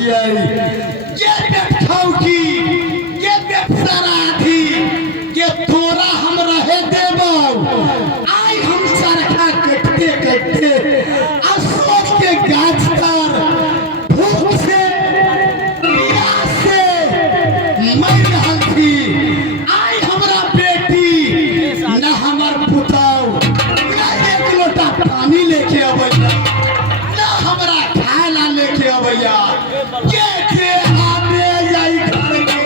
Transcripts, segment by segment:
ये बेठौकी ये बेसराधी के तोरा हम रहे देबो आई हम चरखा कटते कटते अशोक के गाछ पर भूख से प्यास से मर रहल थी आई हमरा बेटी न हमर पुतौ न एक लोटा पानी लेके अबैया न हमरा खाए ला लेके अबैया ये जे आबे जाई घर के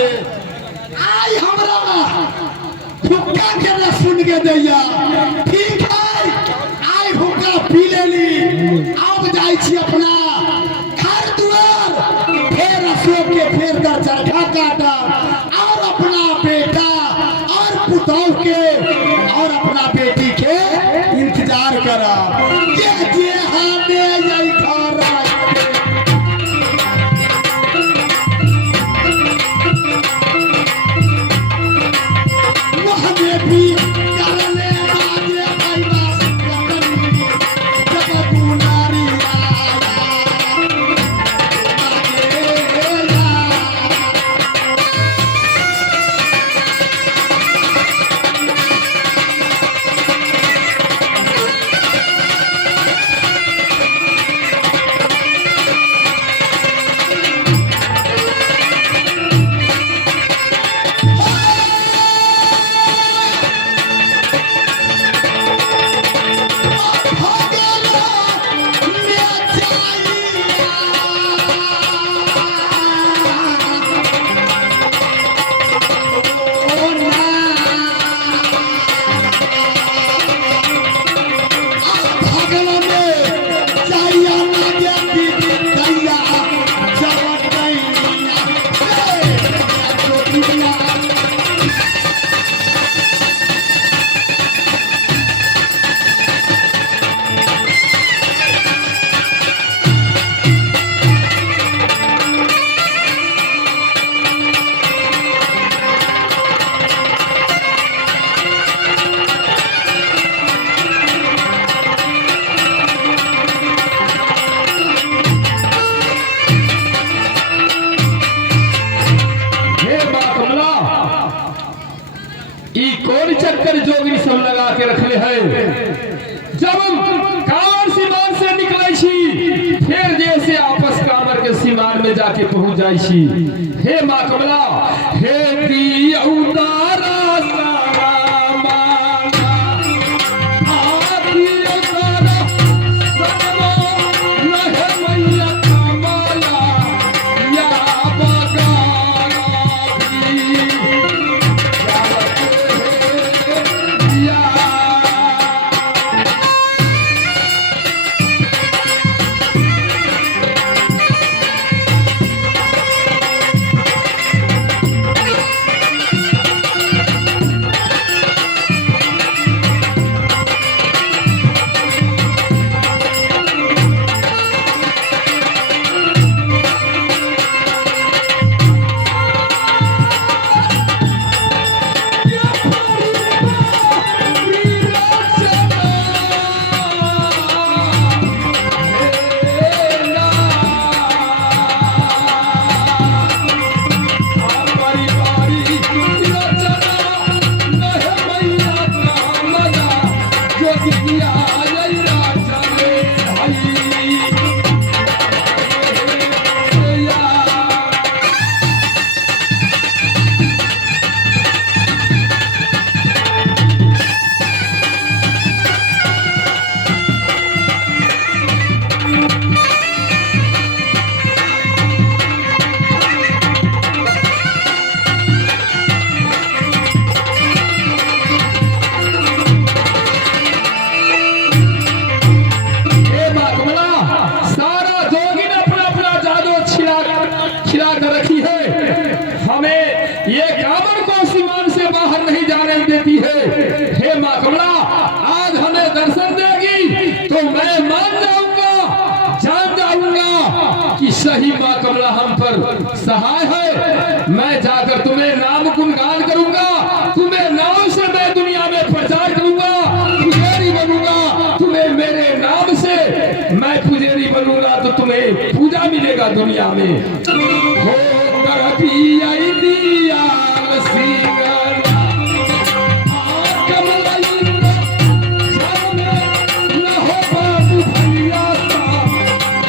आई हमरा हुक्का के न सुन के दैया ठीक है आई हुक्का पी लेली अब जाई छी अपना घर दुआर फेर अशोक के फेर दर चरखा काटा बना के रखले है। जब कांवर सीमान से निकले छी, फिर जैसे आपस कांवर के सीमान में जाके पहुंच जाई छी। हे माँ कमला, हे दी उतारा सारा माना, आदि उतारा सनमा लहे मैया कमला, या बगाना भी जाते या। खिला कर रखी है, हमें ये कांवर को सीमान से बाहर नहीं जाने देती है। हे माँ कमला, आज हमें दर्शन देगी तो मैं मान जाऊंगा, जान जाऊंगा कि सही माँ कमला हम पर सहाय है। मैं जाकर तुम्हें नाम गुणगान करूंगा, तुम्हें नाम से मैं दुनिया में प्रचार करूंगा, पुजारी बनूंगा। तुम्हें मेरे नाम से मैं पुजारी बनूंगा तो तुम्हें पूजा मिलेगा दुनिया में। हो करती आई दिया सिंगला, कमला इंद्र सामने न हो बाबू भैया सा,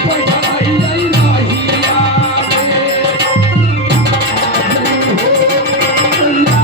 बैठाई आई राहिया में, आजू हो भैया।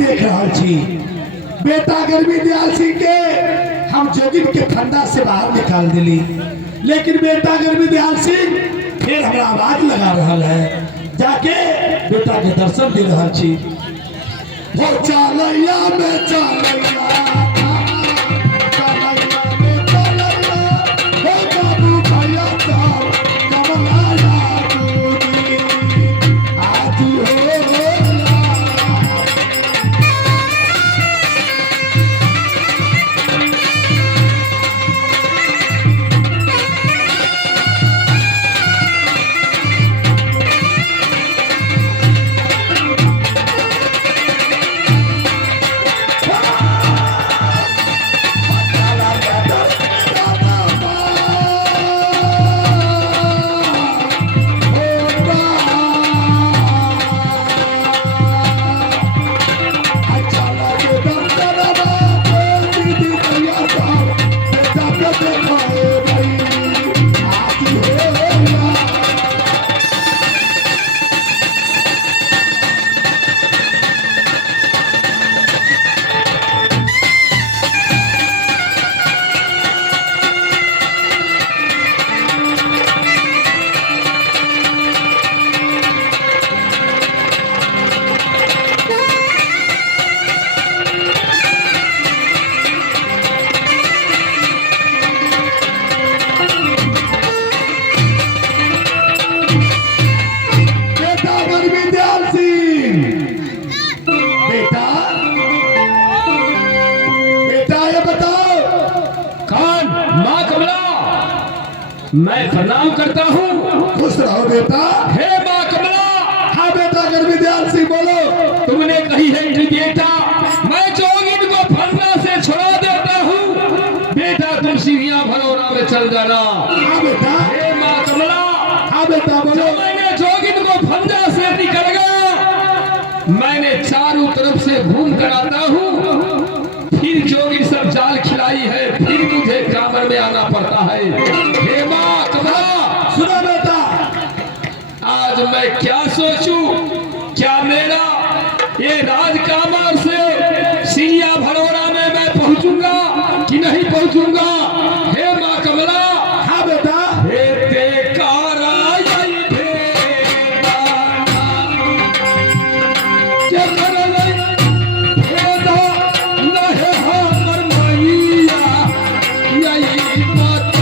देख रहा छी बेटा गर्मी दयाल सिंह के हम जोगिन के फंदा से बाहर निकाल दिली, लेकिन बेटा गर्मी दयाल सिंह फिर हमरा आवाज लगा रहा है, जाके बेटा के दर्शन दे रहा छी। वो चालैया में चालैया, मैं प्रणाम करता हूँ। खुश रहो बेटा। हे माँ कमला। हाँ बेटा गर्विद्याल सिंह बोलो। तुमने कही है कि बेटा मैं जोगिन को फंदा से छुड़ा देता हूँ, बेटा तुम सीढ़ियाँ भरौरा में चल जाना। हाँ बेटा। हे माँ कमला। हाँ बेटा बोलो। जब मैंने जोगिन को फंदा से निकल गया, मैंने चारों तरफ से घूम कर आता हूँ, फिर जोगिन सब जाल खिलाई है, फिर मुझे कामर में आना पड़ता है। हे माँ कमला। सुनो बेटा। आज मैं क्या सोचूं, क्या मेरा ये राजकामर से सिंगिया भड़ोरा में मैं पहुंचूंगा कि नहीं पहुंचूंगा। हे माँ कमला। हाँ बेटा। हे तेकारा यही भेदाना, क्या करले भेदा नहे हमर मैया, यही बताइयो।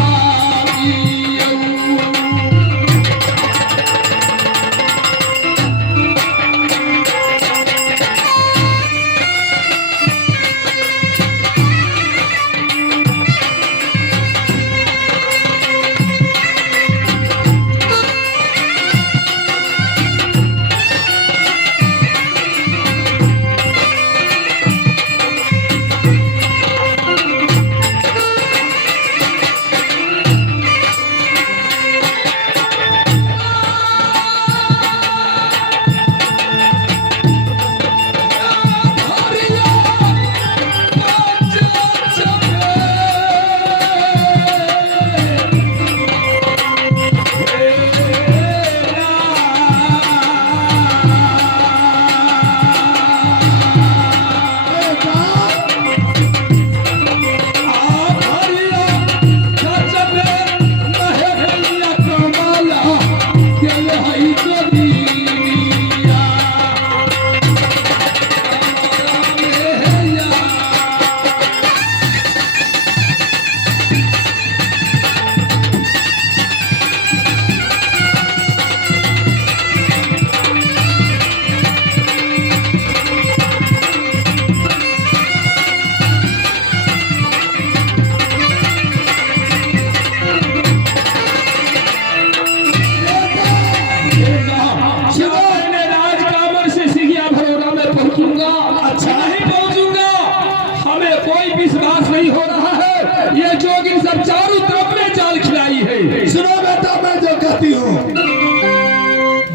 विश्वास नहीं हो रहा है, ये जोगिन सब चारों तरफ में जाल खिलाई है। सुनो बेटा मैं जो कहती हूँ,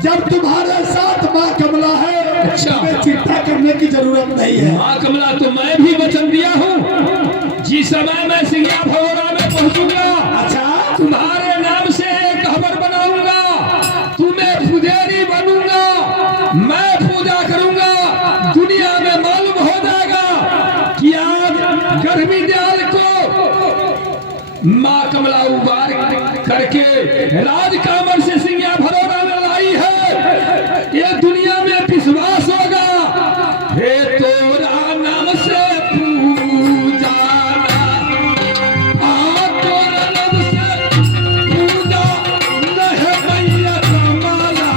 जब तुम्हारे साथ माँ कमला है, अच्छा, तुम्हें चिंता करने की जरूरत नहीं है। माँ कमला तो मैं भी वचन दिया हूँ, जिस समय मैं सिंगिया भगोरा में पहुँचूंगा, अच्छा, तुम्हारे नाम से एक खबर बनाऊंगा, तुम्हें पुजारी बनूंगा, मैं पूजा करूंगा, दुनिया में मालूम हो जाएगा कि आज गर्विद्याल को माँ कमला उबार करके राजकामर से सिंगिया भगोरा में लाई है। ये दुनिया में विश्वास होगा, हे तोरा नाम से पूजा, तोरा नाम से पूजा नहीं मैया कमला,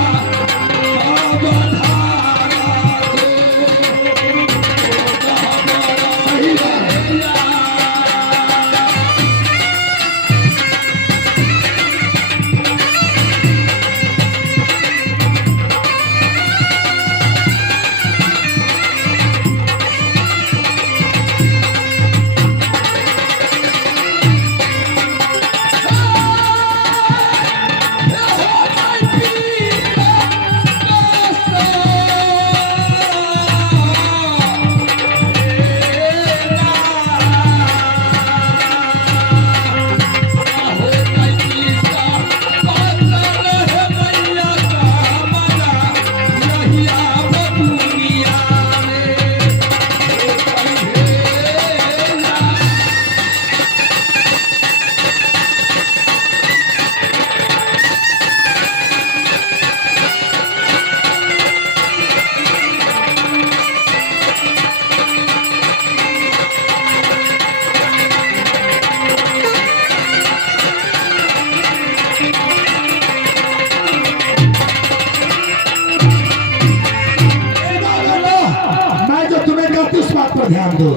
मैं जो तुम्हें कहती उस बात पर ध्यान दो।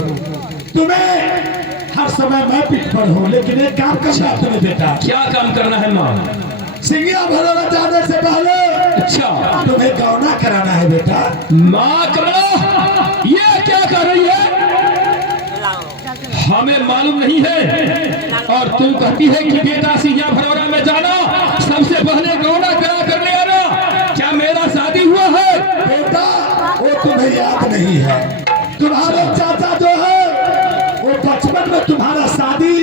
तुम्हें हर समय मैं पीठ पर हूँ, लेकिन एक काम करना है तुम्हें बेटा। क्या काम करना है माँ? सिंगिया भरोड़ा जाने से पहले अच्छा तुम्हें गौना कराना है बेटा। माँ कमला, ये क्या कर रही है? हमें मालूम नहीं है, और तू कहती है कि बेटा सिंगिया भरोड़ा में जाना, सबसे पहले गौना करा कर ले आना। क्या मेरा शादी हुआ है? बेटा वो तुम्हें याद नहीं है, तुम्हारे चाचा जो है वो बचपन में तुम्हारा शादी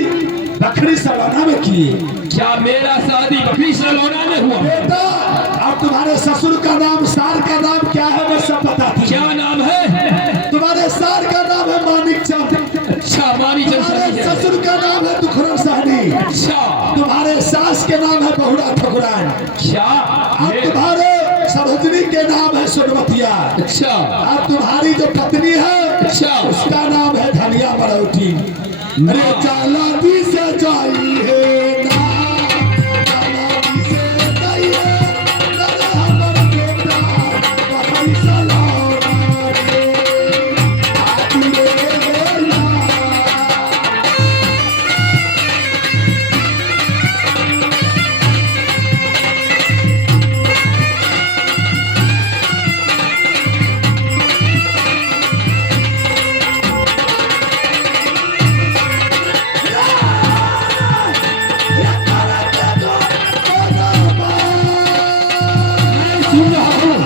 बकरी सलौना में किए। क्या मेरा शादी बकरी सलौना में हुआ? बेटा और तुम्हारे ससुर का नाम, सार का नाम क्या है मैं सब बताती। क्या नाम है? तुम्हारे सार का नाम है मानिक चंद। अच्छा, मानिक चंद। तुम्हारे ससुर का नाम है दुखरम सहनी। अच्छा, तुम्हारे सास के नाम है बहुड़ा ठकुरान। क्या? और तुम्हारे सरोजनी के नाम है सोनमतिया। अच्छा, और तुम्हारी जो पत्नी है अच्छा, उसका नाम है धनिया मरौटी। अरे चालाकी से जाई है ना, चालाकी से जाई है ना, हमर बेटा बकरी सलौना रे, आतुरे बेला। सुन रहा हूँ।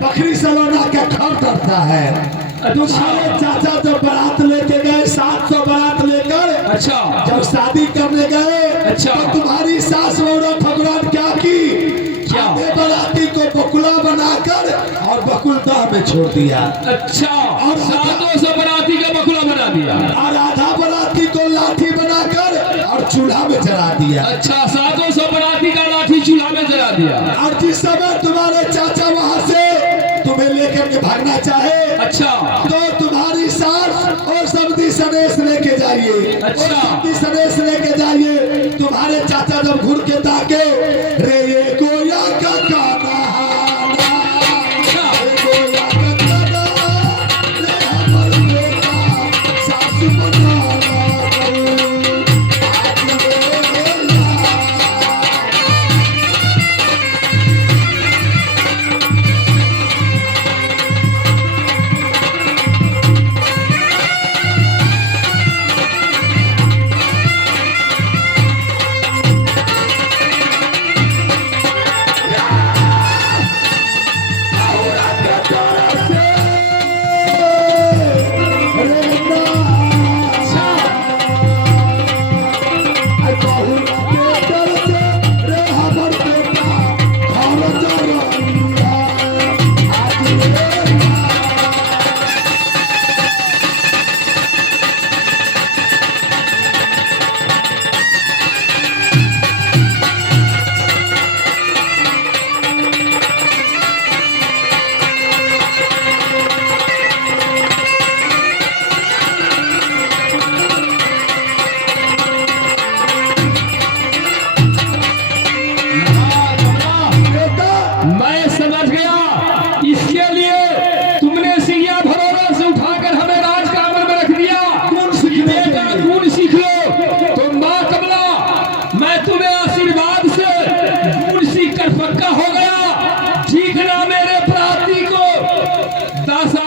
बकरी सलौना के खर करता है। तुम्हारे चाचा जब बारात लेके गए 700 बारात लेकर, अच्छा, जब शादी करने गए, अच्छा, तो तुम्हारी सास बहुड़ा ठकुरान क्या की? क्या? बाराती को बकुला बनाकर और बकुल दाह में छोड़ दिया। अच्छा, और 700 बाराती का बकुला बना दिया, और आधा बाराती को लाठी बनाकर और चूल्हा में जला दिया। अच्छा, 700 बाराती का लाठी चूल्हा में जला दिया। और जिस समय तुम्हारे चाचा वहां से तुम्हें लेकर के भागना चाहे, अच्छा, तो तुम्हारी सास और समधी सनेश लेके जाइए। अच्छा, समधी सनेश लेके जाइए। तुम्हारे चाचा जब घूर के ताके, रे ये गोया का गाना अच्छा, गोया का गाना, रे हमर बेटा सास बनाना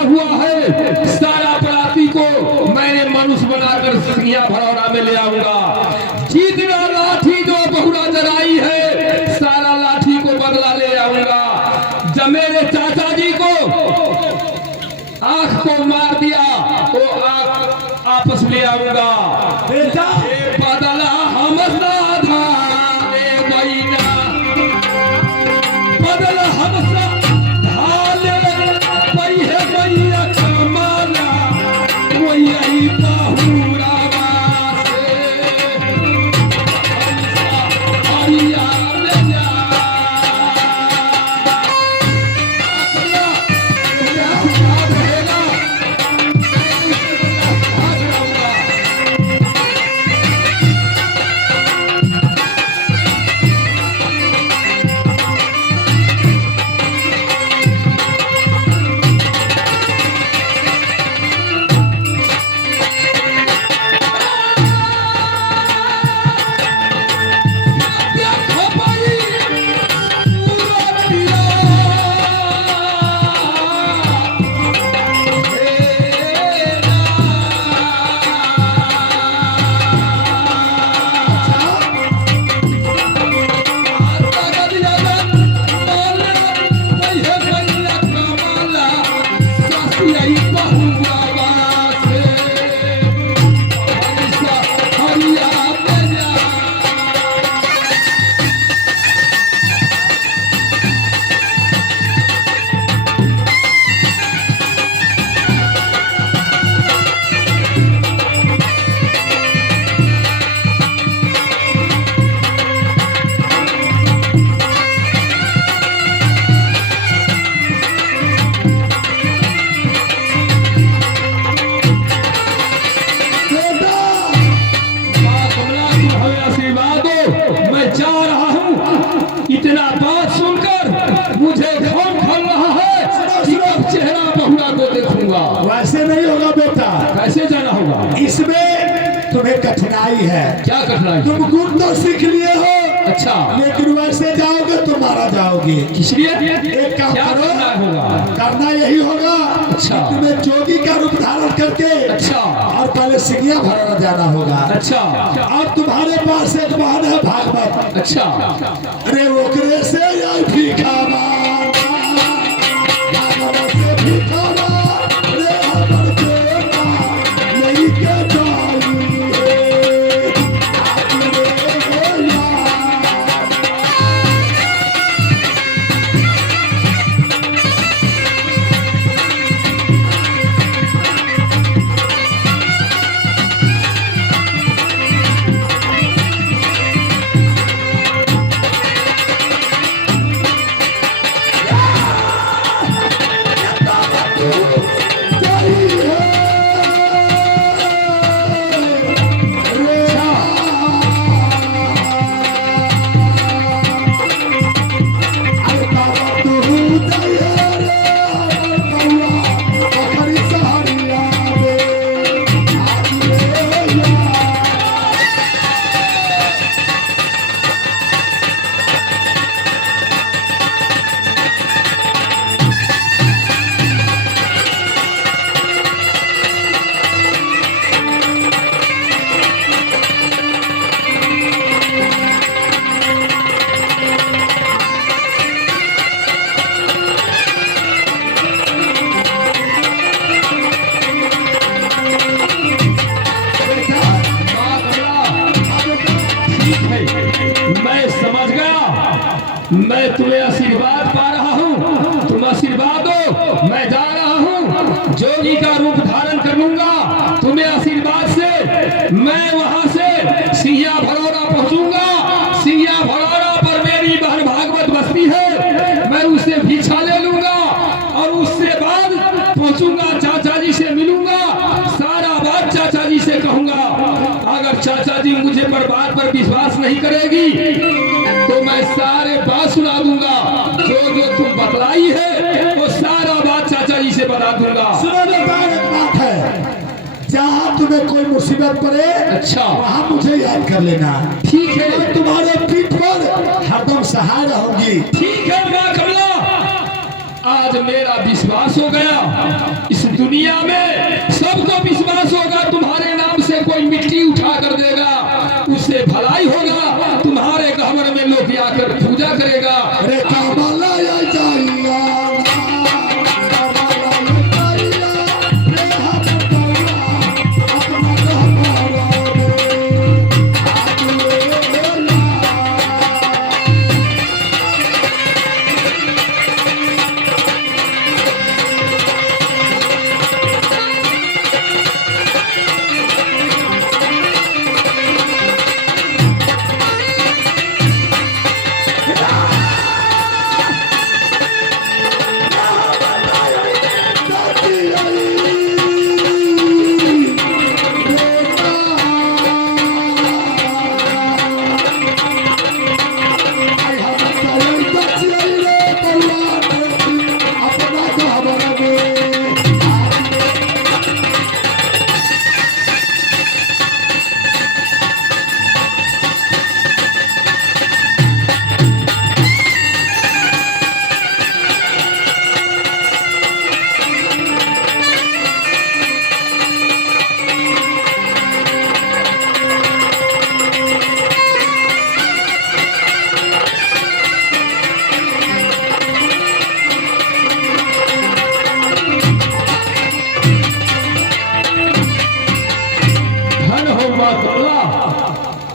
हुआ है। सारा पराती को मैंने मनुष्य बनाकर सिंगिया भरा आंख को मार दिया वो आंख आपस ले आऊंगा। बेटा ये बदला हम साधा ले बैना, बदला हम साधा ले बैहे बैया कमाला वही बहुरावा से हरिया ले जा। इतना बात सुनकर मुझे खून खल रहा है कि अब चेहरा बहुरा को देखूंगा। वैसे नहीं होगा बेटा, कैसे जाना होगा? इसमें तुम्हें कठिनाई है। क्या कठिनाई? तुम गुण तो सीख लिए हो, अच्छा, लेकिन वैसे जाओगे तो मारा जाओगे। किस लिए? एक काम क्या करो, करना होगा? करना यही होगा, अच्छा, तुम्हें जोगी का रूप धारण करके अच्छा, और पहले सिंगिया भराना जाना होगा। अच्छा, और तुम्हारे पास एक बहन है भागवत, अच्छा, अरे ओकरे से यही भीखा मांगा, भागवत से भीखा मांगा, रे हमर बेटा लेके जाई है, आगे रे यार। मैं समझ गया, मैं तुम्हें आशीर्वाद पा रहा हूँ, तुम आशीर्वाद दो, मैं जा रहा हूँ, जोगी का रूप धारण कर लूंगा। तुम्हें आशीर्वाद से मैं वहां से सिंहिया भरौरा पहुंचूंगा। सिंहिया भरौरा पर मेरी बहन भागवत बसती है, मैं उससे भिक्षा ले लूंगा और उससे बाद पहुंचूंगा, चाचा जी से मिलूंगा, सारा बात चाचा जी से कहूंगा। अगर चाचा जी मुझे पर बात पर विश्वास नहीं करेगी तो मैं सारे बात सुना दूंगा, जो जो तुम बतलाई है वो सारा बात चाचा जी से बता दूंगा। सुनो बेटा, एक बात है, जहाँ तुम्हें कोई मुसीबत पड़े, अच्छा, वहाँ मुझे याद कर लेना। ठीक है, मैं तुम्हारे पीठ पर हरदम सहाय रहूंगी। ठीक है माँ कमला, आज मेरा विश्वास हो गया। इस दुनिया में सबको विश्वास होगा तुम्हारे नाम से कोई मिट्टी उठा कर देगा, उससे भलाई होगा। तुम्हारे गहवर में लोग आकर पूजा करेगा। अरे कामला या जाइया, कामला या जाइया,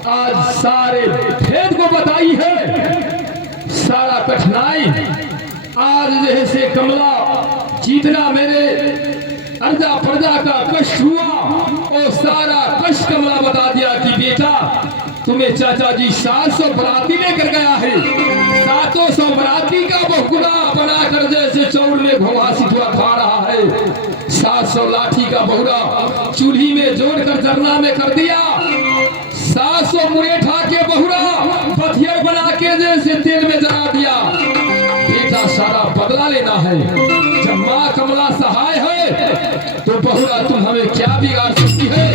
आज सारे भेद को बताई है, सारा कठिनाई आज जैसे कमला जितना मेरे अर्जा प्रजा का कष्ट हुआ और सारा कष्ट कमला बता दिया कि बेटा तुम्हें चाचा जी 700 बराती लेकर गया है, 700 बराती का बहुगुना बनाकर जैसे चौर में घोवासी हुआ खा रहा है, 700 लाठी का बहुरा चूल्ही में जोड़कर जरना में कर दिया, 700 मुरेठा के बहुरा पथियर बना के जैसे तेल में जला दिया। बेटा सारा बदला लेना है, जब माँ कमला सहाय है तो बहुरा तुम हमें क्या बिगाड़ सकती है।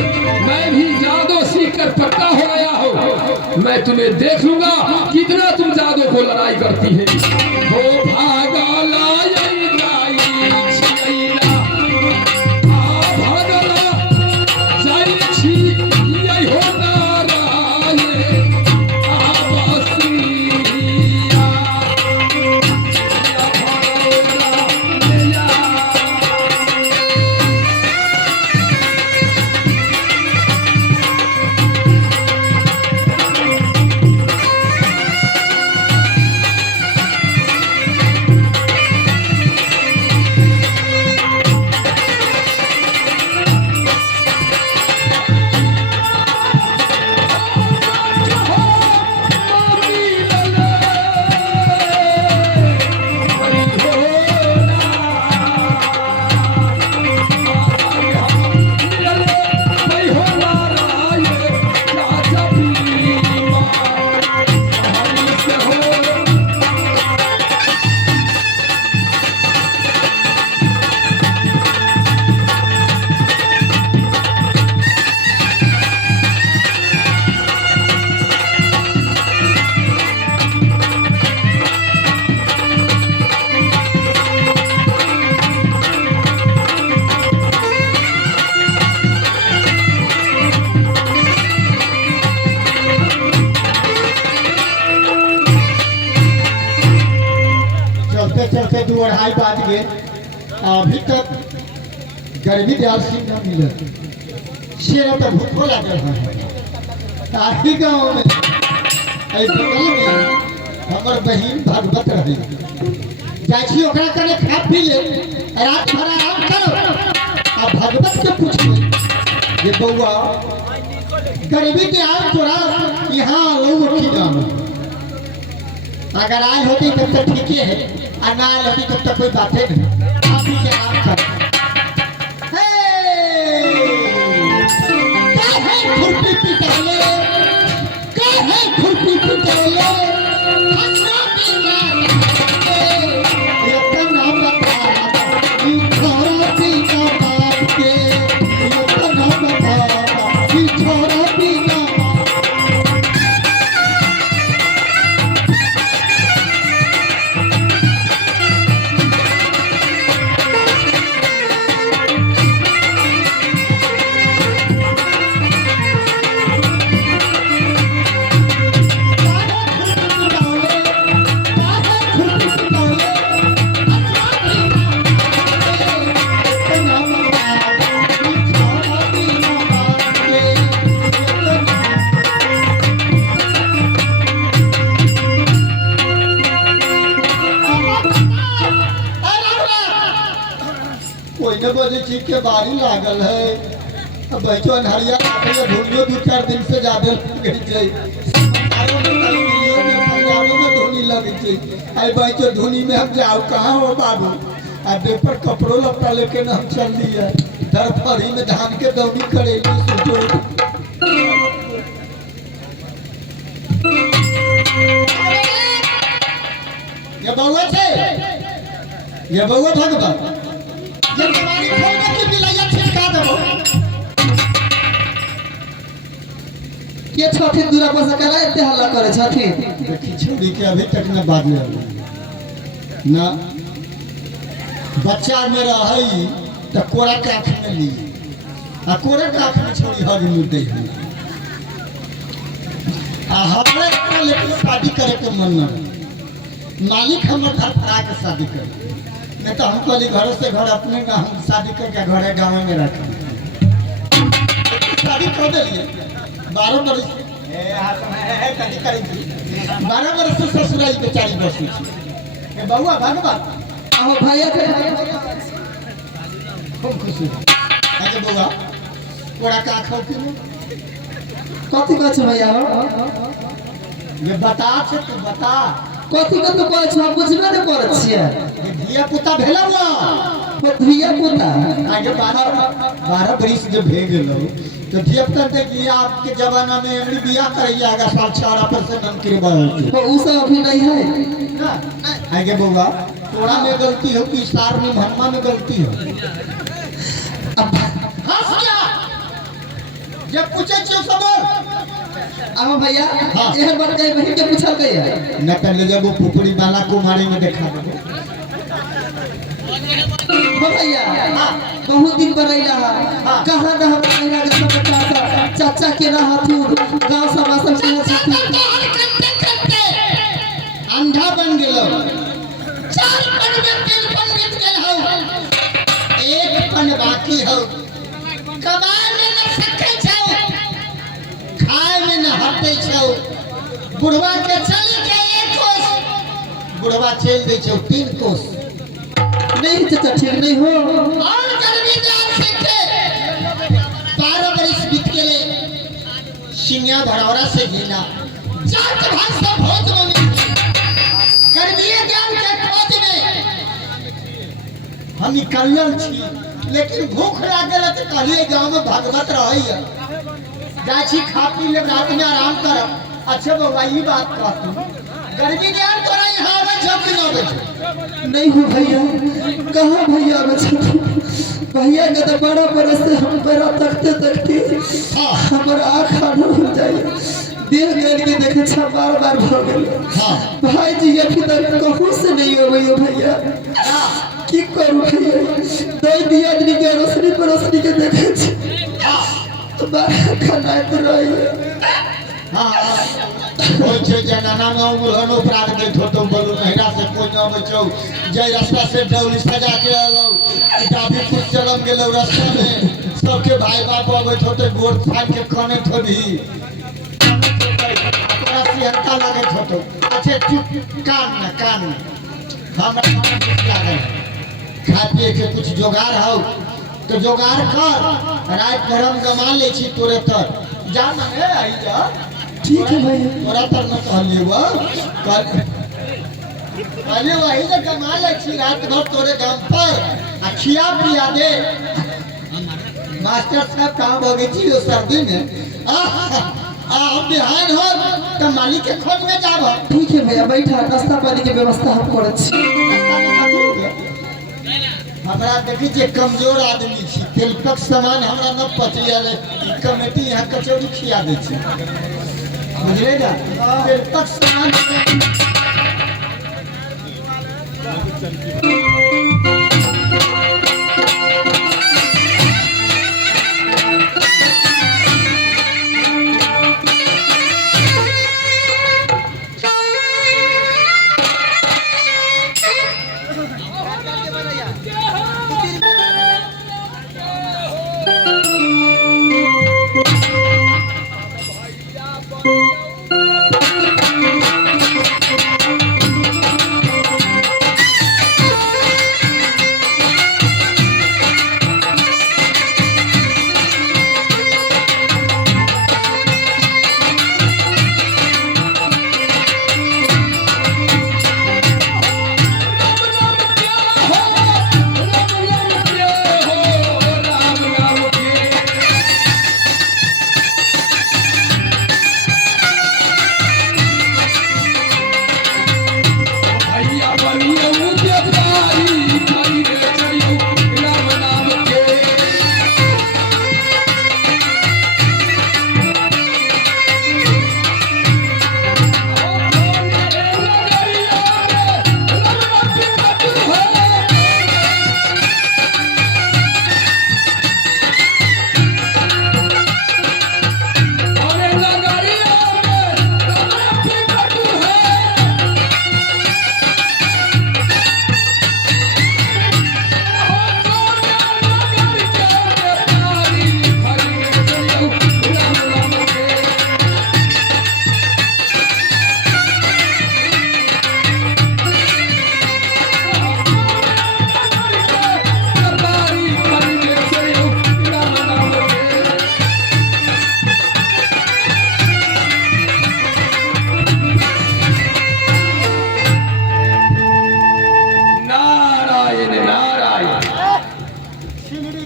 मैं भी जादू सीख कर पक्का हो गया हो, मैं तुम्हें देख लूंगा कितना तुम जादू को लड़ाई करती है। हो भागा चलते 2-2.5 बज गए, अभी तक गर्मी दयाल सिंह न मिले, शेर तो भूखो लगे काफी गाँव में बगल में हमार बहन भागवत रहे जाछी ओकरा कने खा पी ले, रात भर आराम करो आ भागवत के पूछो ये बउआ गर्मी दयाल तोरा यहाँ लो उठी जाओ, अगर आए होती तब तक ठीक है, और ना आए होती तब तक कोई बात है नहीं। आप ही के आराम कर खुरपी पिटाले, खुरपी पिटाले, बजे चीज के बारी लागल है, बैठो हरिया धोनियो 2-4 दिन से ज्यादा धोनी लगे आई बैठो धोनी में हम जाओ कहाँ हो बाबू, आ देह पर कपड़ों लपटा लेके हम चल दिया दरफरी में धान के दौनी करेली सोचो। ये बउआ छे, ये बउआ भगवा ये तुम्हारी खोलने की बिलैया छिटका देबो। ये छठी दूरा पर से करा इतने हल्ला करे छठी। देखी छोड़ी के अभी तक न बात ना बच्चा मेरा है तो कोरा काख में ली आ कोरा काख में छोड़ी हर मुद्दे है आ हमारे अपना लेकिन शादी करे के मन न मालिक हमर घर फरा के शादी करे नहीं तो हम कहली घर से घर अपने ना हम शादी करके घरे गाँव में रखें शादी कर दिए 12 बरस 12 बरस से ससुराल बेचारी बसी थी बउआ भगवा आहो भैया के खूब खुशी अरे बउआ कोड़ा का खाओ के कथी कहछ भैया ये बता छे तू बता कथी के तो कहछ हम बुझबे न करत छियै। ये धिया पुता भेला हुआ धिया पुता आगे 12 बरस जब भे गेलो तो धिया पुता देख ये आपके जमाना में हमरी बियाह करैया आगा साल 6% हम के बढ़ल तो उ सब अभी नहीं है ना आगे बउआ तोड़ा में गलती हो कि सार में भरमा में गलती हो अब हंस क्या जब पूछे छो सब आहो भैया हाँ। एहन बात कहीं बहन के पूछल गया न पहले जब वो पुपड़ी बाला कुमारी में देखा दो हो भैया बहुत दिन पर रहिला हाँ। कहां रह मेरा के सब चाचा चाचा के रहथुन गांव समाज सब के छथुन अंधा बन गेलो 4 पन में 3 पन बीत गेल हो 1 पन बाकी हो कमाए में न सकै छौ खाए में न हटै छौ बुढ़वा के चली के 1 कोस बुढ़वा चल दै छौ 3 कोस नहीं चाचा ठीक नहीं हो और गर्मी जान से 12 बरस बीत गेले सिंगिया भड़ौरा से गेला जात भाषा भोज में गर्मीए ज्ञान के खोज में हम निकलल छी लेकिन भूख लागल त कहलिए गांव में भगवत रहैया गाछी खा पी ले रात में आराम करब। अच्छा बाबा ई बात कहतू गर्मी ज्ञान तोरा यहाँ आवे छौ कि न आवे छौ नहीं हो भैया कहाँ भैया बचा भैया के तो 12 बरस से हम पैरा तकते तकते हमारा आँख आना हो जाए देह गेल के देखे छा बार भ गेल भाई जी अभी तक कहूँ से नहीं हो गई भैया की करू भैया दो दिया आदमी के रोशनी पर रोशनी के देखे छे तो बाहर खाना तो रही कोई छे जनाना में उलहन उपराग दे थोतो बोलू नहिरा से कोई न बचौ जय रास्ता से डौली सजा के आलो डाबी कुछ चलम गेलो रास्ता में सबके भाई बाप आबैत होते गोड़ फाड़ के खाने थोड़ी तोरा सिहरता लागे थोतो। अच्छा चुप कान हमरा भूख लागल खा पिए के कुछ जोगार हो तो जोगार कर रात भर हम गमा ले छी तोरे तर जा मने आई जा ठीक है भैया तोरा तर न कहलिए वो अरे वही जे कमा ले छी रात भर तोरे गांव पर आ खिया पिया दे मास्टर साहब कहाँ भगे छी ओ सर्दी में हम बिहान हो तो मालिक के खोज में जाब। ठीक है भैया बैठा नाश्ता पानी के व्यवस्था हम करत छी। हमरा देखी जे कमजोर आदमी छी तेलपक सामान हमरा न पचिया ले कमेटी यहाँ कचौड़ी खिया दे छी बुझले ना तेलपक सामान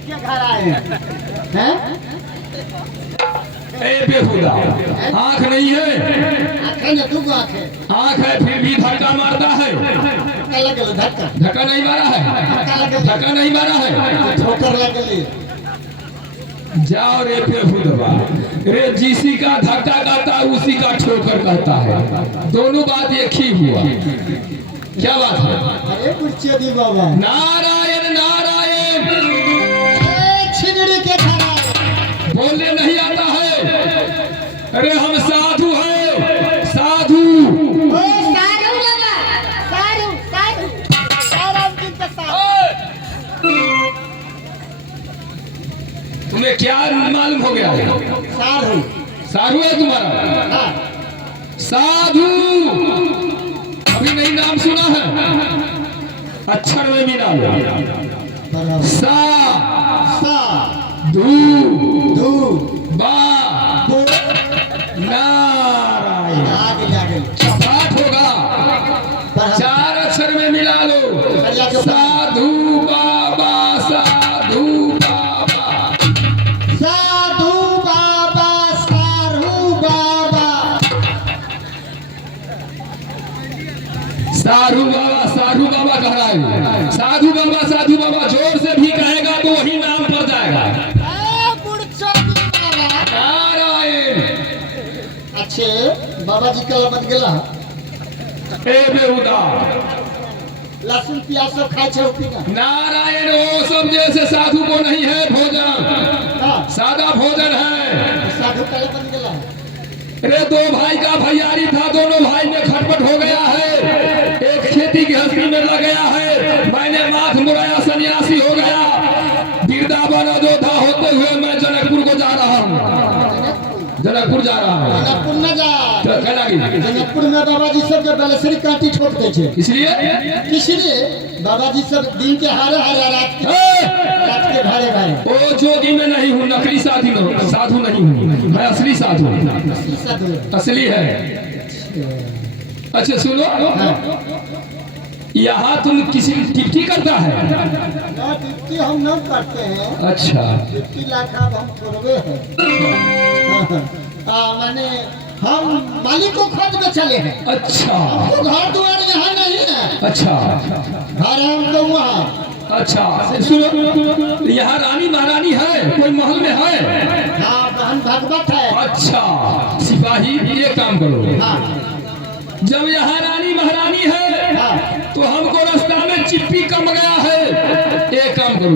किसके घर आए हैं? ए बेहुदा, आंख नहीं है? आंखें न तू आंखें आंख है फिर भी धक्का मारता है। धक्का लगल धक्का धक्का नहीं मारा है, धक्का नहीं मारा है। ठोकर लगल जाओ रे बेहुदा, रे जिसी का धक्का कहता है उसी का ठोकर कहता है, दोनों बात एक ही हुआ। क्या बात है? अरे बुच्चे दी बाबा नारायण नारायण। छिनड़ी के घर आए बोलने नहीं आता है? अरे हम साधु हैं, साधु। ओ साधु बाबा साधु साधु सारा दिन का साधु। तुम्हें क्या मालूम हो गया? साधु साधु है तुम्हारा? हाँ साधु अभी नहीं नाम सुना है? अक्षर में मिला लो। बराबर सा सा धू धू बा बो नारायण। आगे आगे पाठ होगा, चार अक्षर में मिला लो। साधु बाबा, साधु बाबा, साधु बाबा साधु बाबा साधु बाबा, साधु बाबा कह रहा है। साधु बाबा, साधु बाबा जोर से भी कहेगा तो वही नाम पर जाएगा। नारायण। अच्छे बाबा जी का मत गेला ए बेहुदा, लहसुन प्याज सब खाए छे पीना नारायण वो सब जैसे साधु को नहीं है भोजन, हां सादा भोजन है। साधु का मत गेला अरे दो भाई का भैयारी था, दोनों भाई में खटपट हो गया है। एक खेती गृहस्थी में लग गया है, मैंने माथ मुड़ाया, सन्यासी हो गया। वृंदावन अयोध्या होते हुए मैं जनकपुर को जा रहा हूँ, जनकपुर जा रहा हूँ। जनकपुर न जा तो क्या लगी? जनकपुर में बाबा जी सब के बलसरी काटी ठोक दे छे। इसलिए बाबा जी सब दिन के हारे हारे रात के भारे भारे ओ जोगी में नहीं हूँ, नकली साधु नहीं हूँ, मैं असली साधु हूँ, साधु असली है। अच्छा सुनो, यहाँ तुम किसी टिप्टी करता है? ना ड्यूटी हम न करते हैं। अच्छा ड्यूटी लाखा हम छोड़वे हैं। माने हम मालिक को खोज में चले हैं। अच्छा हमको घर द्वार यहाँ नहीं है। अच्छा घर है हमको वहाँ। अच्छा सुनो, यहाँ रानी महारानी है, कोई महल में है? हाँ बहन भागवत है। अच्छा सिपाही ये काम करो, हाँ जब यहाँ रानी महारानी है हाँ तो हमको रास्ता में चिप्पी कम गया है, एक काम करो।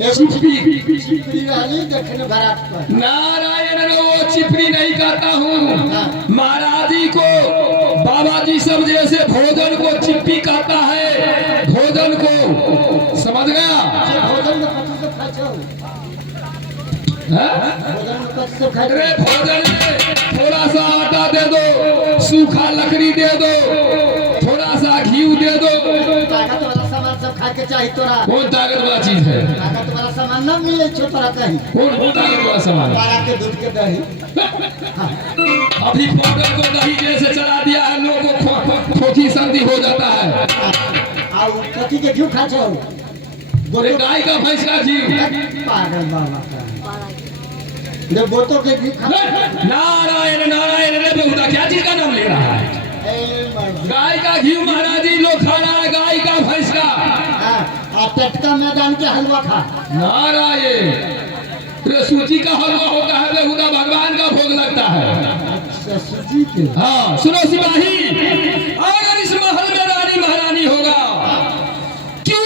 चिप्पी रानी देखने बारात पर। नारायण वो चिपरी नहीं करता हूँ, महाराज जी को बाबा जी सब जैसे भोजन को चिप्पी कहता है, भोजन को समझ गया? भोजन में कथी सब खाए छो? हाँ? भोजन में कथी सब खाए छो? अरे भोजन में थोड़ा सा आटा दे दो, सूखा लकड़ी दे दो, थोड़ा सा घी दे दो। ताकत वाला सामान सब खाए के चाहिए तोरा। कौन ताकत वाला चीज है? ताकत वाला सामान न मिले छो तोरा कहीं। कौन ताकत वाला सामान? पारा के दूध के दही। अभी पाउडर को दही जैसे चला दिया है, लोगों को खोखी सर्दी हो जाता है। और कथी के घी खा छो? बोले गाय का भैंस का घी। पागल बाबा का। जब बोतों के घी खा। नारायण नारायण रे बेहुदा, क्या चीज का नाम ले रहा है? गाय का घी महाराज जी लोग खा रहा है, गाय का भैंस का। टटका मैदान के हलवा खा। नारायण रे सूजी का हलवा होता है बेहुदा, भगवान का भोग लगता है। सूजी के। हाँ सुनो सिपाही, अगर इस महल में रानी महारानी होगा क्यों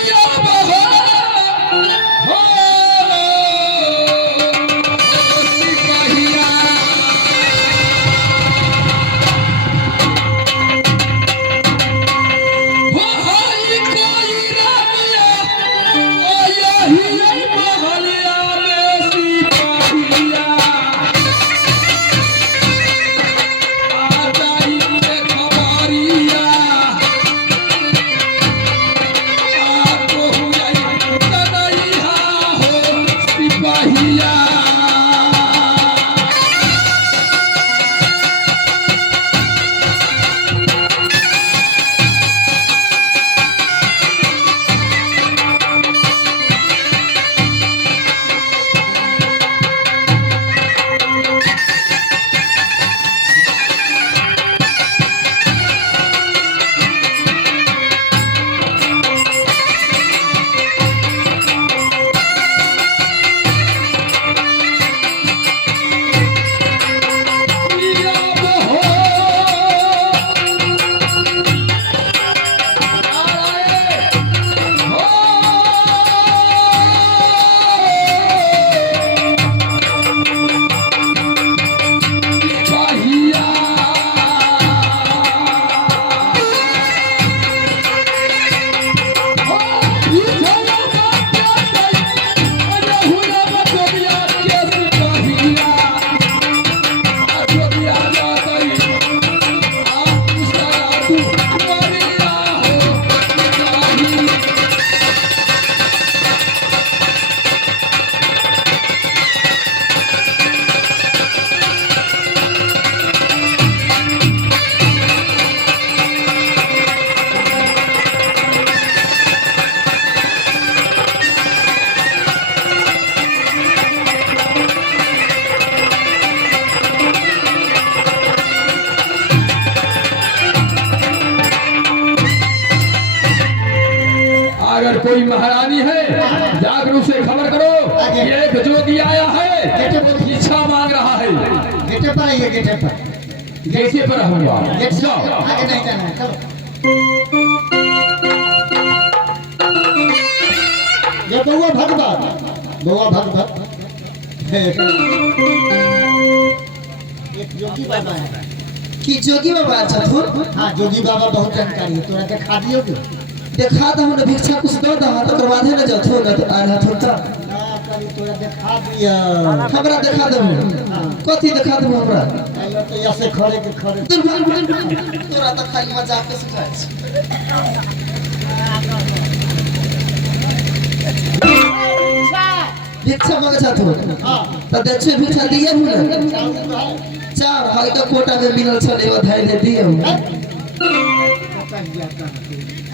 एक जोगी आया है, भिक्षा मांग रहा है। गेटे पर आइए, गेटे पर। गेटे पर होगा। गेट से जाओ। आगे नहीं जाना है, चलो। ये बउआ भगवत, बउआ भगवत। एक जोगी बाबा है। कि जोगी बाबा छथुन। हाँ, जोगी बाबा बहुत जानकारी है, तोरा देखा दियो के? देखा दो हमने भिक्षा कुछ दो दो तो बाद है ना जाथो ना तो आना थो ता ना करी तोरा देखा दिया। हमरा देखा दो। कथि देखा दो हमरा? पहले तो ऐसे खड़े के खड़े। तोरा तो खाली मजाक के सिखाय छै। भिक्षा मांगे छथुन। हाँ, तो देखछे भिक्षा दिए हुन। चाउर तो है। चार भाई का कोटा में मिलल छले बधाई दे दियो।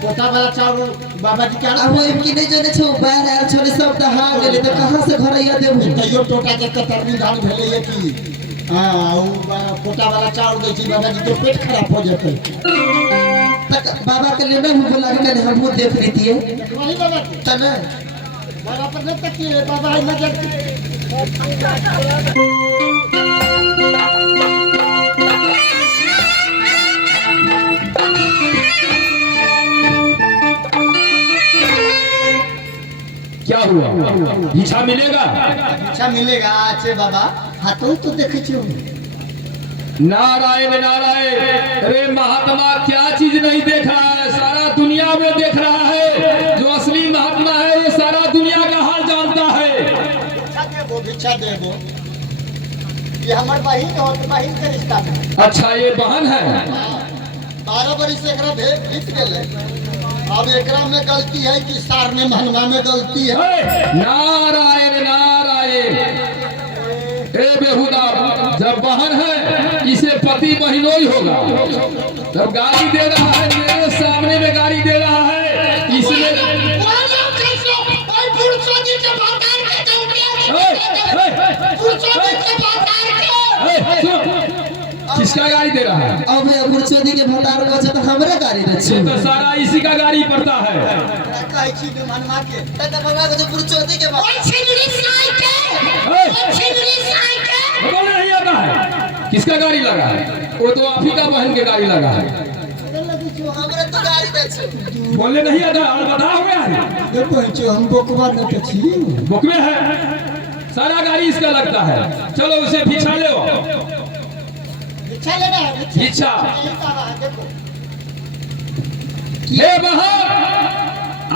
कोटा वाला चाउर बाबा जी क्या अब इनकी नहीं जाने छौ बाहर आयल छले सब दहा गेले तो कहां से घरैया देबू? तैयो टोटा के कतरनी धान भेले ये की हां उ कोटा वाला चाउर दे छी बाबा जी तो पेट खराब हो जते। तक बाबा के लेना हम बोला के हम वो देख लीतिए वही बाबा के तना बाबा पर न तकिए बाबा है नजर। क्या हुआ? भिक्षा मिलेगा? अच्छा मिलेगा अच्छे बाबा। हाथों तो देखे छो। नारायण नारायण। अरे महात्मा क्या चीज नहीं देख रहा है? सारा दुनिया में देख रहा है। जो असली महात्मा है ये सारा दुनिया का हाल जानता है। भिक्षा देबो। ये हमार बहिन हो तो बहिन के रिश्ता है। अच्छा ये बहन है। 12 बरिस से एकरा भेद बीत गेले। अब एकरा में गलती है कि सार में मनवा में गलती है। नारायण नारायण। ए बेहुदा, जब बहन है इसे पति बहनोई होगा। जब गाली दे रहा है मेरे सामने में गाली दे रहा है इसमें किसका गाड़ी दे रहा है? अब ये गुरचोदी के भंडार को तो हमरे गाड़ी दे छै। तो सारा इसी का गाड़ी पड़ता है। कहै छी के मनवा के त बाबा के गुरचोदी के ओए छिगड़ी साइकिल बोले नहीं आता है। किसका गाड़ी लगा है? वो तो आप ही का बहन के गाड़ी लगा है। हमरे तो गाड़ी दे छै। बोलने नहीं आता और बता हो गया है। देखो छी हम बोकवा न के छी। बुक में है सारा गाड़ी इसका लगता है। चलो उसे भिक्षा ले भिक्षा लेना है। भिक्षा। देखो हे बहन,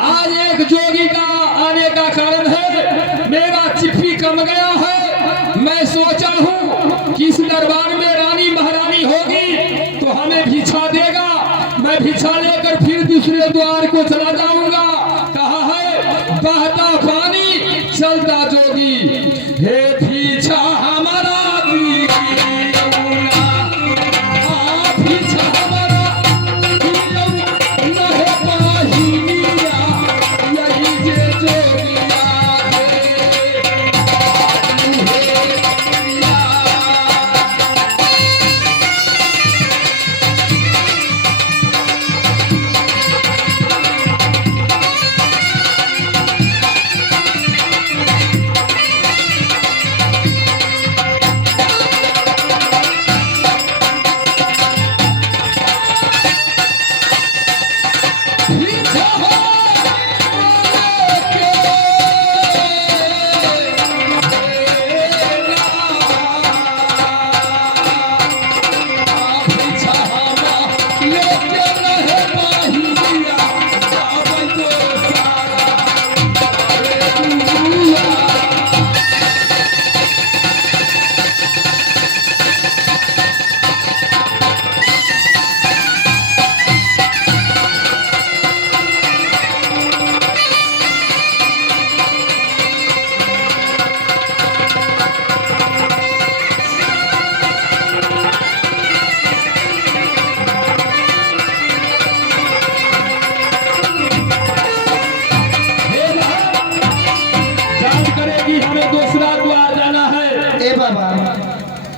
आज एक जोगी का आने का कारण है मेरा चिट्ठी कम गया है। मैं सोचा हूँ कि इस दरबार में रानी महारानी होगी तो हमें भिक्षा देगा। मैं भिक्षा लेकर फिर दूसरे द्वार को चला जाऊंगा। कहा है बहता पानी चलता जोगी। हे भिक्षा हमारा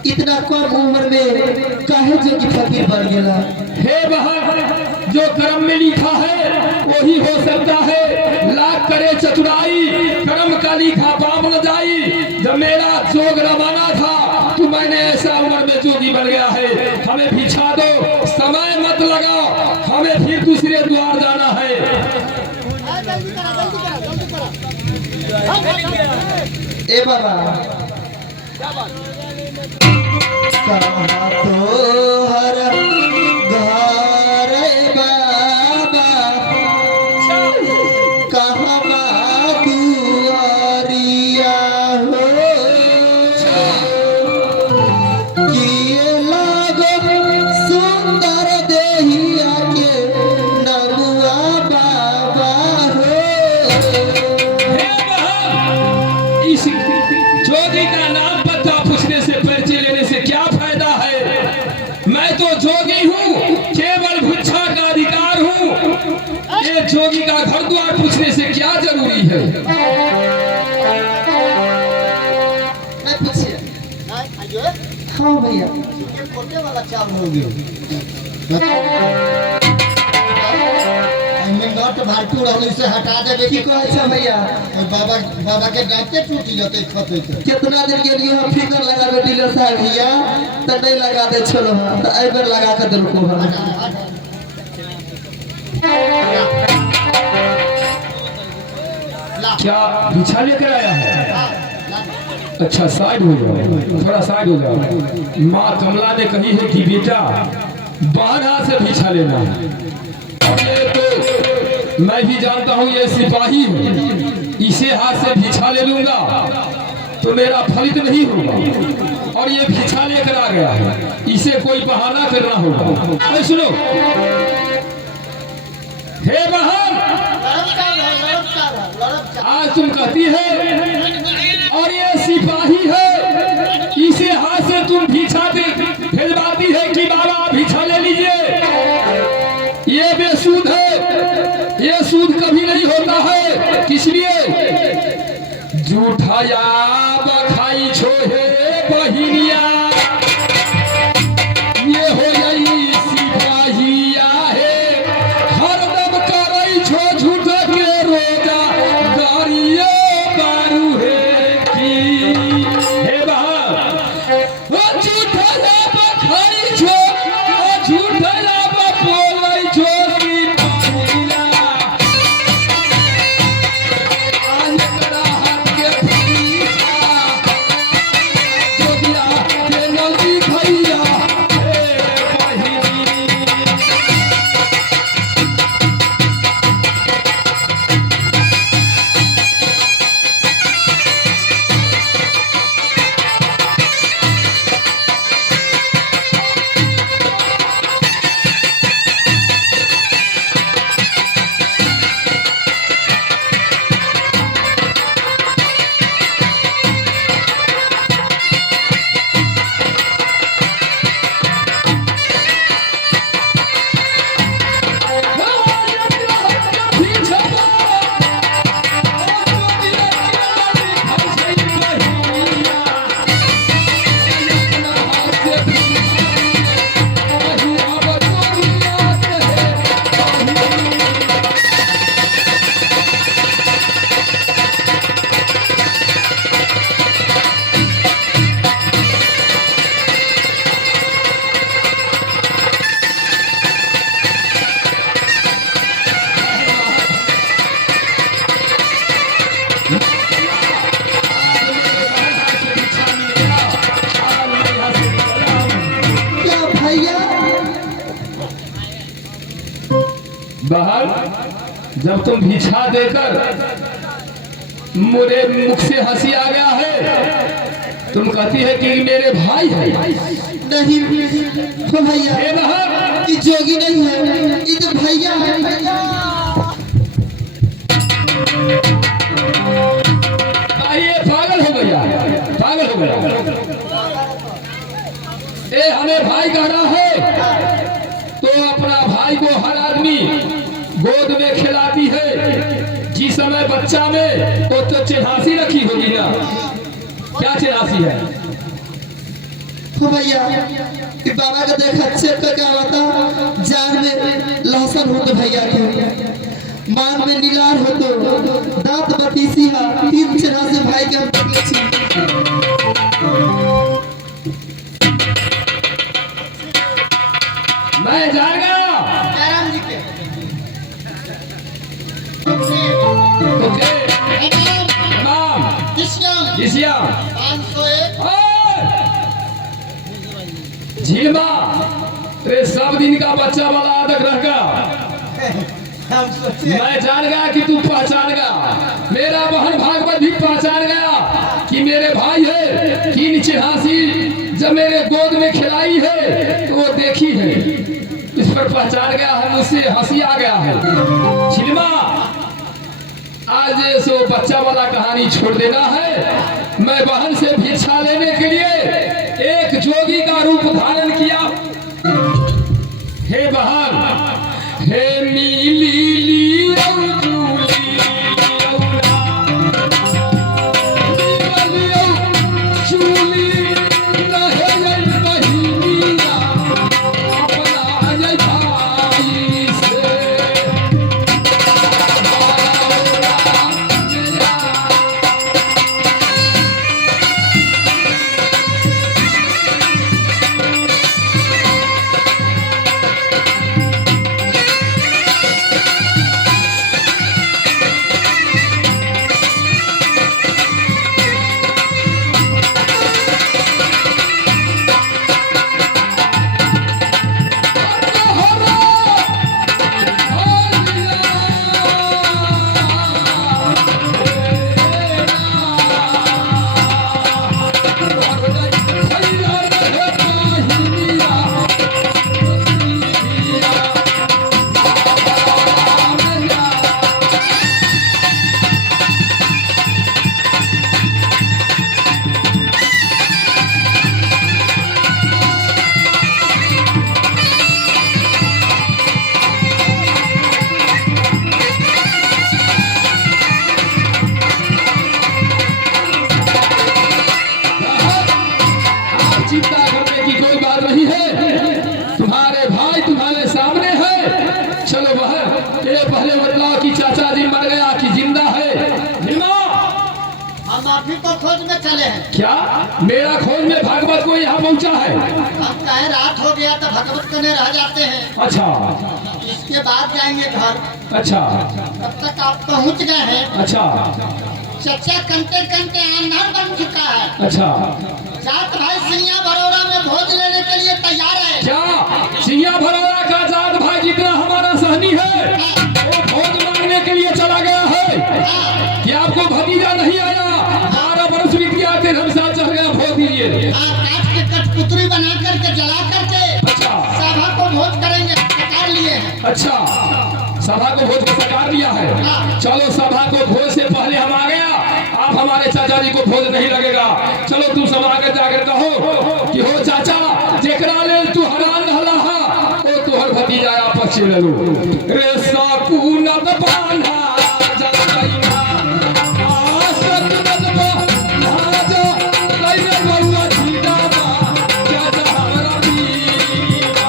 इतना कम उम्र में काहे जोगी फकीर बन गेला? हे बहन, जो कर्म में लिखा है वही हो सकता है। लाख करे चतुराई, कर्म का लिखा पाप न जाई। जब मेरा जोग रवाना था तो मैंने ऐसा उम्र में जोगी बन गया है। हमें भिक्षा दो, समय मत लगाओ, हमें फिर दूसरे द्वार जाना है। ए बाबा कहाँ तो हर घर बाबा, कहाँ दुआरिया हो, किए लागो सुंदर देहिया के नमुआ बाबा हो। इस जोगी का नाम पता पूछने से, परिचय लेने से क्या फायदा है? मैं तो जोगी हूँ, केवल भिक्षा का अधिकार हूँ। ये जोगी का घर द्वार पूछने से क्या जरूरी है? हाँ भैया नट भारतू रहने से हटा देवे की कहे छै भैया? बाबा बाबा के दांते टूट जाते खते के। कितना दिन के लिए हम फिकर लगाबे डीलर साहब भैया, तो नहीं लगा दे छलो हां, तो एहि बेर लगा के देलको हां। क्या भिक्षा लेकर आया है? अच्छा साइड हो जाओ, थोड़ा साइड हो जाओ। माँ कमला ने कही है कि बेटा बाहर हाथ से भिक्षा लेना है। और ये तो मैं भी जानता हूँ ये सिपाही है, इसे हाथ से भिक्षा ले लूंगा तो मेरा फलित नहीं होगा। और ये भिक्षा लेकर आ गया है, इसे कोई बहाना करना होगा। अरे सुनो, हे बहन, आज तुम कहती है और ये सिपाही है, इसे हाथ से तुम भिक्षा भेजवाती है कि बाबा भिक्षा ले लीजिए। ये बेसूद है, ये सूद कभी नहीं होता है। किस लिए? झूठा या बखाई छोहे बहिनिया, ये हो गई सिपाहिया है, हरदम करई छो झूठ के रोजा गारिये बारू है की। हे बहा वो झूठा या बखाई छो, झूठा या बोलै छो की बहिनिया, आज करा हाथ के पीछा जोगिया के नदी भैया हे बहिनी। क्या भैया? बहन, जब तुम भिक्षा देकर मेरे मुख से हंसी आ गया है, तुम कहती है कि मेरे भाई है। नहीं हो भैया, हे बहन, ये जोगी नहीं है, ये तो भैया है। ये पागल हो गया, पागल हो गया। ए हमें भाई कह रहा है तो अपना भाई को हर आदमी गोद में खिलाती है। जिस समय बच्चा में वो तो चिन्हासी रखी होगी ना, क्या चिन्हासी है? हो भैया, ये बाबा का देखा चेक करके आता जान में लहसुन बचपन हो तो भैया के मान में नीलार हो तो दांत बतीसी हा 3 चेहरा से भाई के हम देखले छी। मैं जाएगा जयराम जी के ओके नाम किसिया 501 झीलमा तेरे सब दिन का बच्चा वाला आदक रहेगा। हम सोचे मैं जान गया कि तू पहचान गया, मेरा बहन भागवत भी पहचान गया कि मेरे भाई है। 3 चिन्हासी जब मेरे गोद में खिलाई है तो वो देखी है, इस पर पहचान गया है, मुझसे हंसी आ गया है। छिलमा आज सो बच्चा वाला कहानी छोड़ देना है। मैं बहन से भिक्षा लेने के लिए एक जोगी का रूप धारण किया। हे बहन, हे नीली चिंता करने की कोई बात नहीं है, तुम्हारे भाई तुम्हारे सामने है। चलो बहन, ये पहले बतलाओ कि चाचा जी मर गया कि जिंदा है? हम आप ही को खोज में चले हैं। क्या मेरा खोज में भागवत को यहाँ पहुँचा है? हम कहे रात हो गया तो भगवत कने रह जाते हैं। अच्छा इसके बाद जाएंगे घर। अच्छा तब तक आप पहुंच गए हैं। अच्छा चचा कंटे कंटे अंधार बन चुका है। अच्छा जात भाई सिंगिया बरौरा में भोज लेने के लिए तैयार है। क्या सिंगिया भरौरा का जात भाई जितना हमारा सहनी है वो भोज मांगने के लिए चला गया है? कि आपको भतीजा नहीं आया? 12 वर्ष बीत गया, 13 साल चढ़ गया, भोज दीजिए। काट के कठपुतली बना करके जला करके अच्छा सभा को भोज करेंगे, सरकार लिए हैं। अच्छा सभा को भोज को सरकार दिया है। चलो सभा को भोज से पहले हम आ गया, आप हमारे चाचा जी को भोज नहीं लगेगा। चलो तू सभा के जाकर कहो कि हो चाचा जेकरा ले तू हरान रहला हा ओ तोहर भतीजा आपस चले लो रे साकू नद बांधा जलैना आसत नदवा भाजा कइले बरुआ छीटावा चाचा हमरा बीना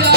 या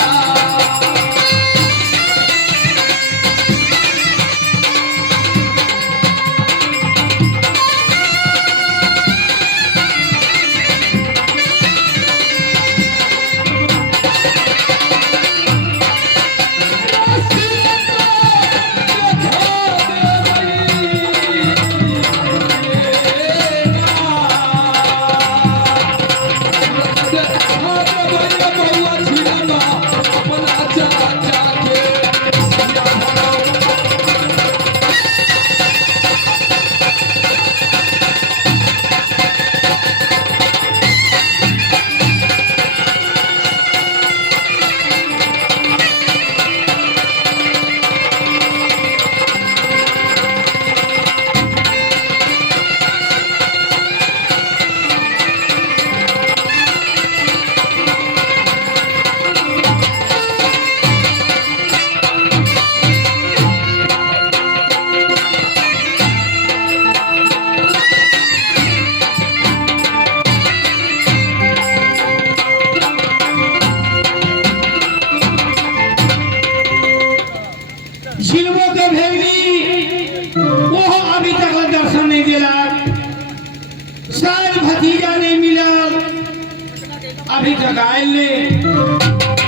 अभी तक आयल ने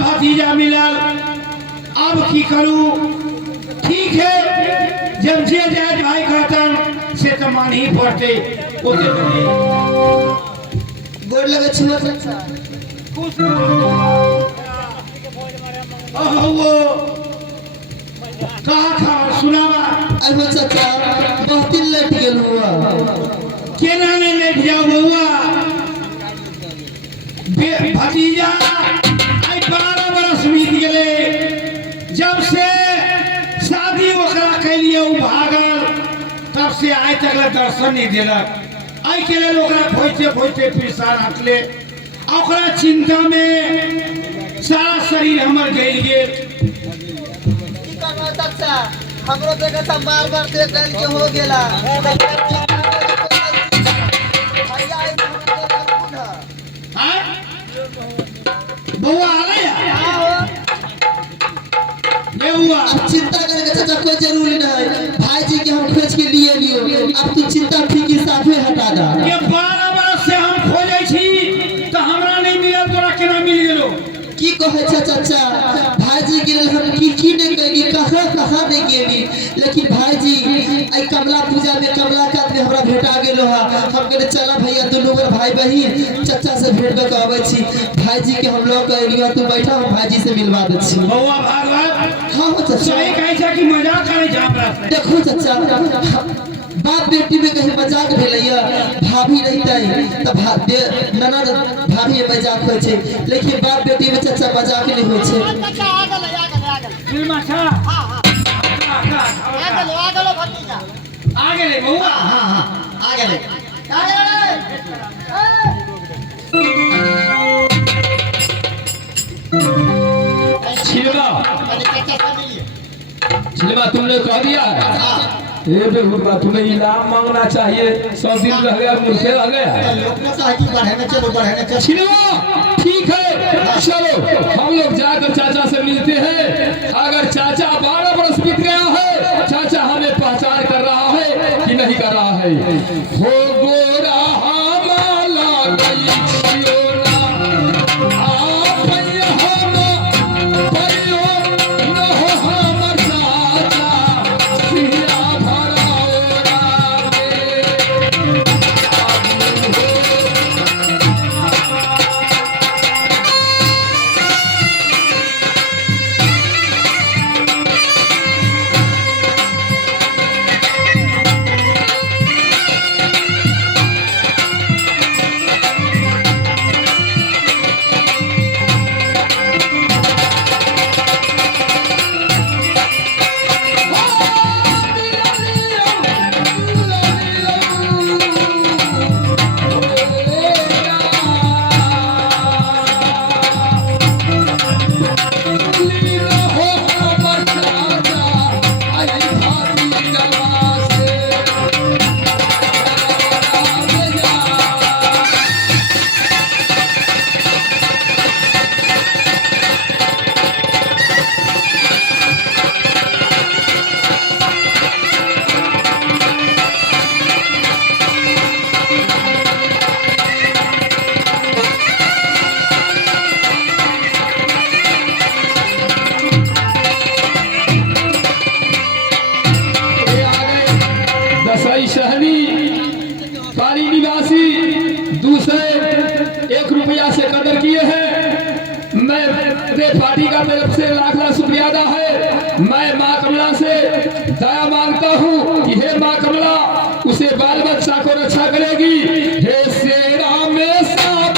भतीजा मिलल अब की करूं ठीक है जब जे जायज भाई कहतन से तो मान ही पड़ते ओते गोड़ लगे छुआ चाचा वो कहा खा सुनावा अरे चाचा बहुत दिन लेट गेल हुआ केना ने लेट जाओ बउआ भतीजा आई 12 बरस बीत गेले जब से शादी ओकरा कैलिए उ भागल तब से आइ तक दर्शन नहीं दिलक आई के लिए ओकरा खोजते खोजते परेशान हटले ओकरा चिंता में सारा शरीर हमर गल गेल की करना चाचा हमरो देखे त बार-बार देख गल के हो गेला भैया आई खून हां बउआ आ गया ये हुआ अब चिंता करने का चाचा कोई जरूरी नहीं भाई जी के हम खोज के लिए लियो अब तू चिंता फिक्र साफे हटा दा के 12 बरस से हम खोजै छी त हमरा नहीं मिलल तोरा केना मिल गेलो की कहे छै चाचा भाई जी के लिए हम की नहीं कहेगी कहां नहीं गेली लेकिन भाई जी आई कमला पूजा में कमलाकांत में हमरा भेटा गेलो हा हम कहले चला भैया दोनों भाई बहिन चाचा से भेट के आबै छी भाई जी के हम लोग कहलियो तू बैठा हम भाई जी से मिलवा दे छी बउआ भागवत हां हो चाचा सही कहै छै कि मजाक करे छै हमरा से देखो चाचा बाप बेटी में कहीं मजाक भेलैया भाभी रहते त ननद भाभी में मजाक होय छै लेकिन बाप बेटी में चाचा मजाक नहीं होय छै चाचा आ गेलै फिर माछा हां हां आ गेलै भतीजा आ गेले बउआ हां हां आ गेलै छिलवा छिलवा तुमने कह दिया है ये बेहुदा तुम्हें इनाम मांगना चाहिए 100 दिन रह गया मुर्खे रह गया लोग ने कहा कि बढ़ाने चलो छिलवा ठीक है चलो हम लोग जाकर चाचा से मिलते हैं अगर चाचा 12 बरस बीत गया है चाचा हमें पहचान कर रहा है कि नहीं कर रहा है हो गोरा हमाला गई पार्टी का तरफ से लाख लाख शुक्रिया अदा है। मैं माँ कमला से दया मांगता हूँ कि हे माँ कमला उसे बाल बच्चा को रक्षा करेगी। हे शेरा में साबाईना,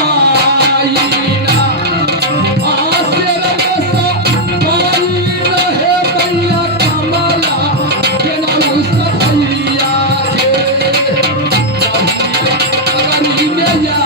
शेरा में साबाईना, हे मैया कमला के नाम सफैया के अगनी में या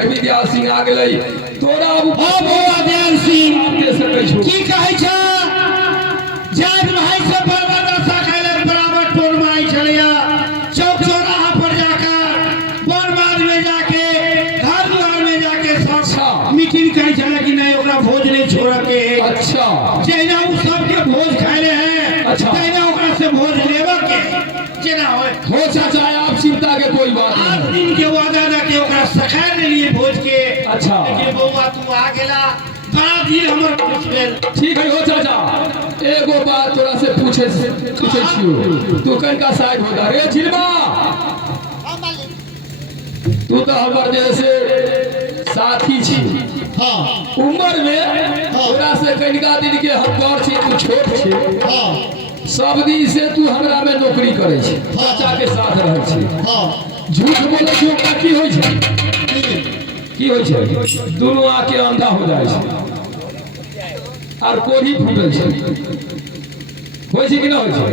विद्या सिंह आ गई तोरा अध्यान सिंह दे सकै छौ की कहै छ जात भाई से बराबर रसा खाइले बराबर टोल माई छलिया चौक चौराहा पर जाकर बरबाद में जाके घर द्वार में जाके सब मीटिंग कहै छले कि नहीं ओकरा भोज नहीं छोड़ के। अच्छा जहिना उ सबके भोज खाइले हैं अच्छा तहिना ओकरा से भोज लेबा के जेना हो चाचा आप चिंता के कोई बात 8 नहीं। दिन के वादा दा के ओकरा सखाए लेलिए भोज के। अच्छा लेकिन बौआ तू आ गेला बड़ा दिन हमर खुश भेल। ठीक है हो चाचा एगो बात तोरा से पूछे छियो तू कनका साइड होता रे झिलबा तू तो हमर जैसे साथी छी। हां उम्र में तोरा से कनिका दिन के हम बड़ छी तू छोट छी। हां सब दिन से तू हमरा में नौकरी करे छी चाचा के साथ रहे छी। हां झूठ बोले छी ओकरा की होय छै की होय छै दोनों आके अंधा हो जाए छै और कोढ़ी फूटल छै होय छै कि ना होय छै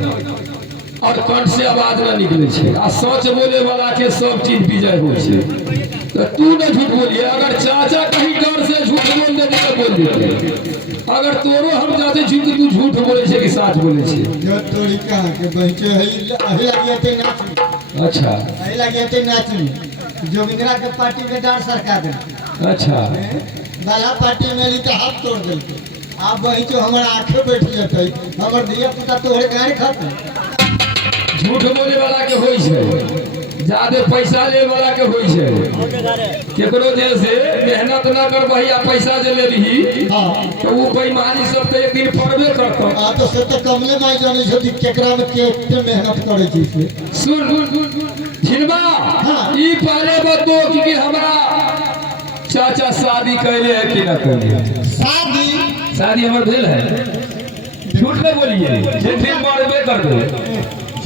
और कंठ से आवाज ना निकले छै आ सच बोले वाला के सब चीज विजय होय छै। तो तू न झूठ बोलिए अगर चाचा कहीं डर से झूठ बोल देते तो बोल देते अगर तोरो हम जाते छी कि तू झूठ बोले छे कि सच बोले छे। जो तोरी कहा के बहचे है लगियाते नाच अच्छा है लगियाते नाच जोगिंद्रा के पार्टी में डांस सरका दे अच्छा बाला पार्टी में ली तो हाथ तोड़ दे आप वही जो हमारा आंखें बैठ जाते हमर धिया पुता तोहरे गाय खाते झूठ बोले वाला के होई छै ज्यादा पैसा ले वाला के होई छै केकरो जैसे मेहनत न कर भैया पैसा जे ले ली हां तो वो बेईमानी सब तो एक दिन पड़बे करतो। आ तो से तो कमले माई जाने छै केकरा में के मेहनत करे छी से सुन झिलबा ई पहले बतो कि हमरा चाचा शादी कैले है कि ना कैले शादी हमर भेल है झूठ नहीं बोलिए जे दिन मरबे करबे